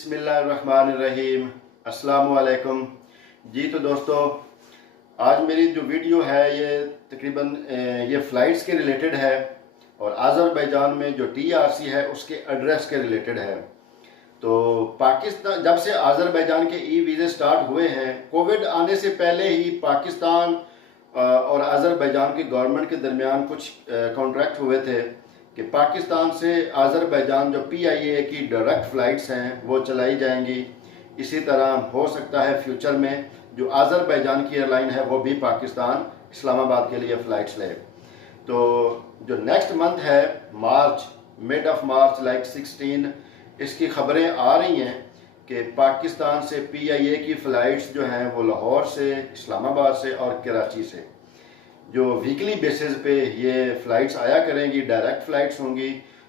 बिस्मिल्लाहिर्रहमानिर्रहीम। अस्सलामु अलैकुम जी। तो दोस्तों, आज मेरी जो वीडियो है ये तकरीबन ये फ़्लाइट्स के रिलेटेड है और आज़रबाईजान में जो टीआरसी है उसके एड्रेस के रिलेटेड है। तो पाकिस्तान, जब से आज़रबाईजान के ई वीज़े स्टार्ट हुए हैं, कोविड आने से पहले ही पाकिस्तान और आज़रबाईजान की गवर्नमेंट के दरमियान कुछ कॉन्ट्रैक्ट हुए थे कि पाकिस्तान से आज़रबाईजान जो पीआईए की डायरेक्ट फ़्लाइट्स हैं वो चलाई जाएंगी। इसी तरह हो सकता है फ्यूचर में जो आज़रबाईजान की एयरलाइन है वो भी पाकिस्तान इस्लामाबाद के लिए फ़्लाइट्स ले। तो जो नेक्स्ट मंथ है मार्च, मिड ऑफ मार्च लाइक 16, इसकी खबरें आ रही हैं कि पाकिस्तान से पीआईए की फ़्लाइट्स जो हैं वो लाहौर से, इस्लामाबाद से और कराची से जो वीकली बेसिस पे ये फ़्लाइट्स आया करेंगी, डायरेक्ट फ़्लाइट्स होंगी।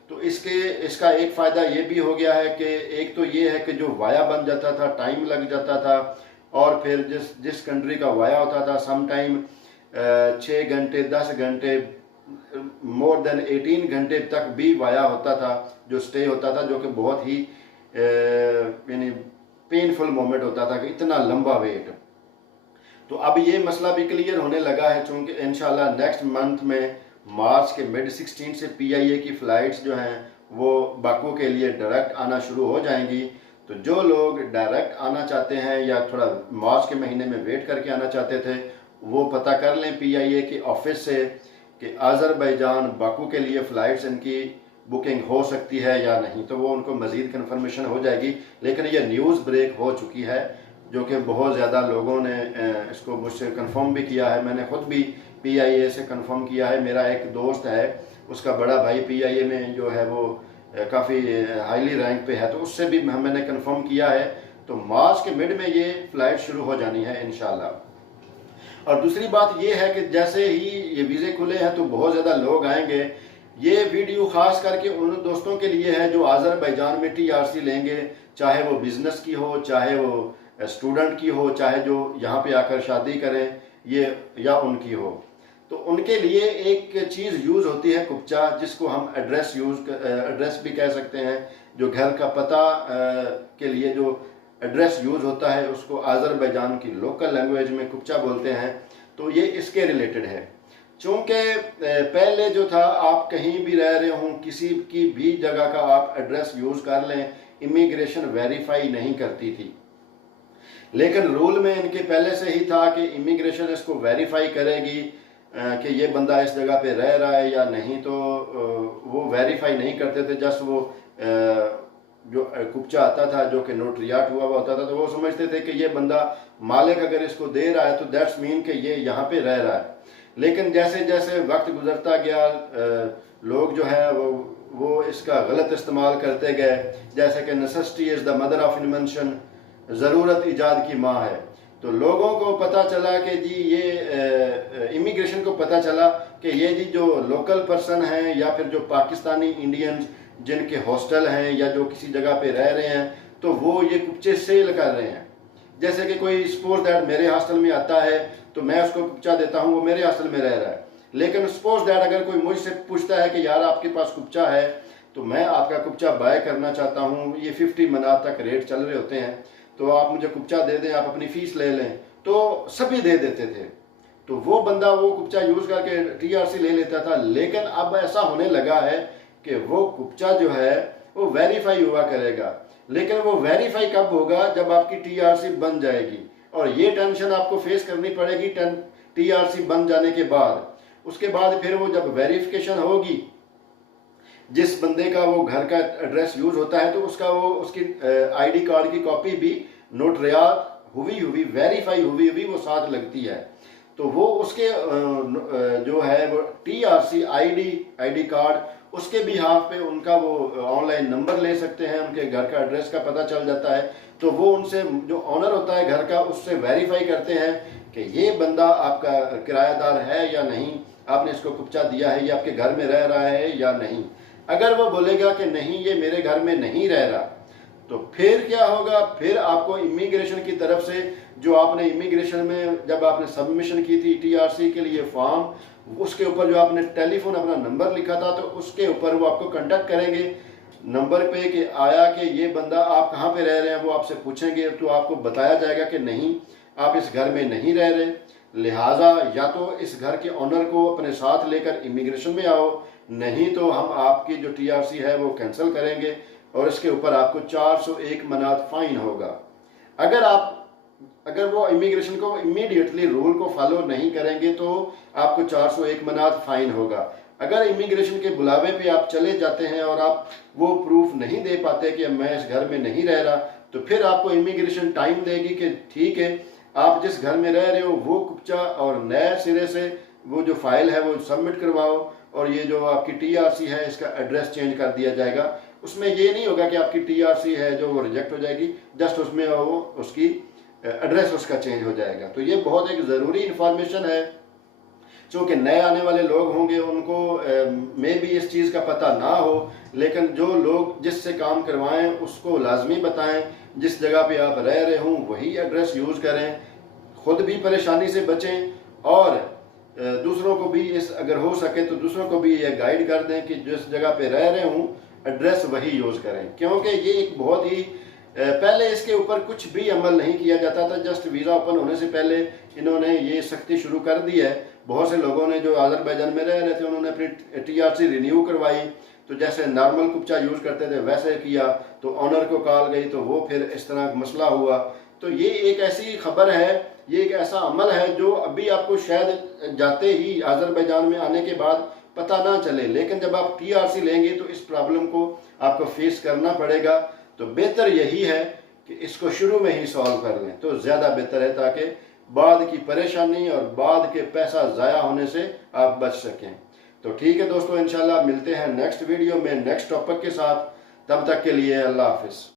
तो इसका एक फ़ायदा ये भी हो गया है कि एक तो ये है कि जो वाया बन जाता था, टाइम लग जाता था, और फिर जिस कंट्री का वाया होता था सम टाइम 6 घंटे 10 घंटे मोर देन 18 घंटे तक भी वाया होता था, जो स्टे होता था, जो कि बहुत ही यानी पेनफुल मोमेंट होता था कि इतना लंबा वेट। तो अब ये मसला भी क्लियर होने लगा है, चूँकि इंशाल्लाह नेक्स्ट मंथ में मार्च के मिड 16 से पीआईए की फ़्लाइट्स जो हैं वो बाकू के लिए डायरेक्ट आना शुरू हो जाएंगी। तो जो लोग डायरेक्ट आना चाहते हैं या थोड़ा मार्च के महीने में वेट करके आना चाहते थे, वो पता कर लें पीआईए के ऑफिस से कि आज़रबाईजान बाकू के लिए फ़्लाइट्स इनकी बुकिंग हो सकती है या नहीं। तो वो उनको मज़ीद कन्फर्मेशन हो जाएगी। लेकिन ये न्यूज़ ब्रेक हो चुकी है, जो कि बहुत ज़्यादा लोगों ने इसको मुझसे कंफर्म भी किया है। मैंने ख़ुद भी पीआईए से कंफर्म किया है। मेरा एक दोस्त है, उसका बड़ा भाई पीआईए में जो है वो काफ़ी हाईली रैंक पे है, तो उससे भी मैंने कंफर्म किया है। तो मार्च के मिड में ये फ़्लाइट शुरू हो जानी है इंशाल्लाह। और दूसरी बात ये है कि जैसे ही ये वीज़े खुले हैं तो बहुत ज़्यादा लोग आएंगे। ये वीडियो ख़ास करके उन दोस्तों के लिए है जो आज़रबाईजान में टीआरसी लेंगे, चाहे वो बिज़नेस की हो, चाहे वो स्टूडेंट की हो, चाहे जो यहाँ पे आकर शादी करें ये या उनकी हो। तो उनके लिए एक चीज़ यूज़ होती है कुप्चा, जिसको हम एड्रेस भी कह सकते हैं। जो घर का पता के लिए जो एड्रेस यूज़ होता है उसको आज़रबाईजान की लोकल लैंग्वेज में कुप्चा बोलते हैं। तो ये इसके रिलेटेड है। चूँकि पहले जो था, आप कहीं भी रह रहे हों, किसी की भी जगह का आप एड्रेस यूज़ कर लें, इमिग्रेशन वेरीफाई नहीं करती थी। लेकिन रूल में इनके पहले से ही था कि इमिग्रेशन इसको वेरीफाई करेगी कि ये बंदा इस जगह पे रह रहा है या नहीं। तो वो वेरीफाई नहीं करते थे। जस्ट वो जो कुप्चा आता था जो कि नोटरियाट हुआ होता था, तो वो समझते थे कि ये बंदा मालिक अगर इसको दे रहा है तो दैट्स मीन कि ये यहाँ पे रह रहा है। लेकिन जैसे जैसे वक्त गुजरता गया, लोग जो है वो इसका गलत इस्तेमाल करते गए। जैसे कि necessity is the mother of invention, ज़रूरत ईजाद की माँ है। तो लोगों को पता चला कि जी ये इमिग्रेशन को पता चला कि ये जी जो लोकल पर्सन हैं या फिर जो पाकिस्तानी इंडियंस जिनके हॉस्टल हैं या जो किसी जगह पे रह रहे हैं, तो वो ये कुप्चे सेल कर रहे हैं। जैसे कि कोई सपोज दैट मेरे हॉस्टल में आता है तो मैं उसको कुप्चा देता हूँ, वो मेरे हॉस्टल में रह रहा है। लेकिन सपोज दैट अगर कोई मुझसे पूछता है कि यार आपके पास कुप्चा है तो मैं आपका कुप्चा बाय करना चाहता हूँ, ये 50 मनार तक रेट चल रहे होते हैं, तो आप मुझे कुप्चा दे दें, आप अपनी फ़ीस ले लें। तो सभी दे देते थे। तो वो बंदा वो कुप्चा यूज़ करके टीआरसी ले लेता था। लेकिन अब ऐसा होने लगा है कि वो कुप्चा जो है वो वेरीफाई हुआ करेगा। लेकिन वो वेरीफाई कब होगा? जब आपकी टीआरसी बन जाएगी। और ये टेंशन आपको फेस करनी पड़ेगी टीआरसी बन जाने के बाद। उसके बाद फिर वो जब वेरिफिकेशन होगी, जिस बंदे का वो घर का एड्रेस यूज होता है, तो उसकी आईडी कार्ड की कॉपी भी नोटरियात हुई वेरीफाई हुई वो साथ लगती है। तो वो उसके जो है वो टीआरसी आईडी कार्ड उसके भी हाथ पे उनका वो ऑनलाइन नंबर ले सकते हैं, उनके घर का एड्रेस का पता चल जाता है। तो वो उनसे जो ऑनर होता है घर का, उससे वेरीफाई करते हैं कि ये बंदा आपका किराएदार है या नहीं, आपने इसको कुप्चा दिया है, ये आपके घर में रह रहा है या नहीं। अगर वो बोलेगा कि नहीं ये मेरे घर में नहीं रह रहा, तो फिर क्या होगा? फिर आपको इमिग्रेशन की तरफ से जो आपने इमिग्रेशन में जब आपने सबमिशन की थी टीआरसी के लिए फॉर्म, उसके ऊपर जो आपने टेलीफोन अपना नंबर लिखा था, तो उसके ऊपर वो आपको कांटेक्ट करेंगे नंबर पे कि आया कि ये बंदा आप कहाँ पे रह रहे हैं, वो आपसे पूछेंगे तो आपको बताया जाएगा कि नहीं, आप इस घर में नहीं रह रहे, लिहाजा या तो इस घर के ऑनर को अपने साथ लेकर इमिग्रेशन में आओ, नहीं तो हम आपकी जो टीआरसी है वो कैंसिल करेंगे और इसके ऊपर आपको 401 मनात फाइन होगा। अगर वो इमिग्रेशन को इमीडिएटली रूल को फॉलो नहीं करेंगे तो आपको 401 मनात फाइन होगा। अगर इमिग्रेशन के बुलावे पे आप चले जाते हैं और आप वो प्रूफ नहीं दे पाते कि मैं इस घर में नहीं रह रहा, तो फिर आपको इमिग्रेशन टाइम देगी कि ठीक है, आप जिस घर में रह रहे हो वो कुप्चा और नए सिरे से वो जो फाइल है वो सबमिट करवाओ, और ये जो आपकी टीआरसी है इसका एड्रेस चेंज कर दिया जाएगा। उसमें ये नहीं होगा कि आपकी टीआरसी है जो वो रिजेक्ट हो जाएगी, जस्ट उसमें वो उसकी एड्रेस उसका चेंज हो जाएगा। तो ये बहुत एक ज़रूरी इंफॉर्मेशन है, चूँकि नए आने वाले लोग होंगे उनको मे भी इस चीज़ का पता ना हो, लेकिन जो लोग जिससे काम करवाएं उसको लाजमी बताएं जिस जगह पे आप रह रहे हों वही एड्रेस यूज़ करें, खुद भी परेशानी से बचें और दूसरों को भी इस अगर हो सके तो दूसरों को भी ये गाइड कर दें कि जिस जगह पे रह रहे हूँ एड्रेस वही यूज़ करें। क्योंकि ये एक बहुत ही पहले इसके ऊपर कुछ भी अमल नहीं किया जाता था, जस्ट वीज़ा ओपन होने से पहले इन्होंने ये सख्ती शुरू कर दी है। बहुत से लोगों ने जो अज़रबैजान में रह रहे थे उन्होंने अपनी टीआरसी रिन्यू करवाई, तो जैसे नॉर्मल कुप्चा यूज़ करते थे वैसे किया, तो ऑनर को कॉल गई तो वो फिर इस तरह मसला हुआ। तो ये एक ऐसी खबर है, ये एक ऐसा अमल है जो अभी आपको शायद जाते ही अज़रबैजान में आने के बाद पता ना चले, लेकिन जब आप टीआरसी लेंगे तो इस प्रॉब्लम को आपको फेस करना पड़ेगा। तो बेहतर यही है कि इसको शुरू में ही सॉल्व कर लें तो ज़्यादा बेहतर है, ताकि बाद की परेशानी और बाद के पैसा ज़ाया होने से आप बच सकें। तो ठीक है दोस्तों, इंशाल्लाह मिलते हैं नेक्स्ट वीडियो में नेक्स्ट टॉपिक के साथ। तब तक के लिए अल्लाह हाफिज़।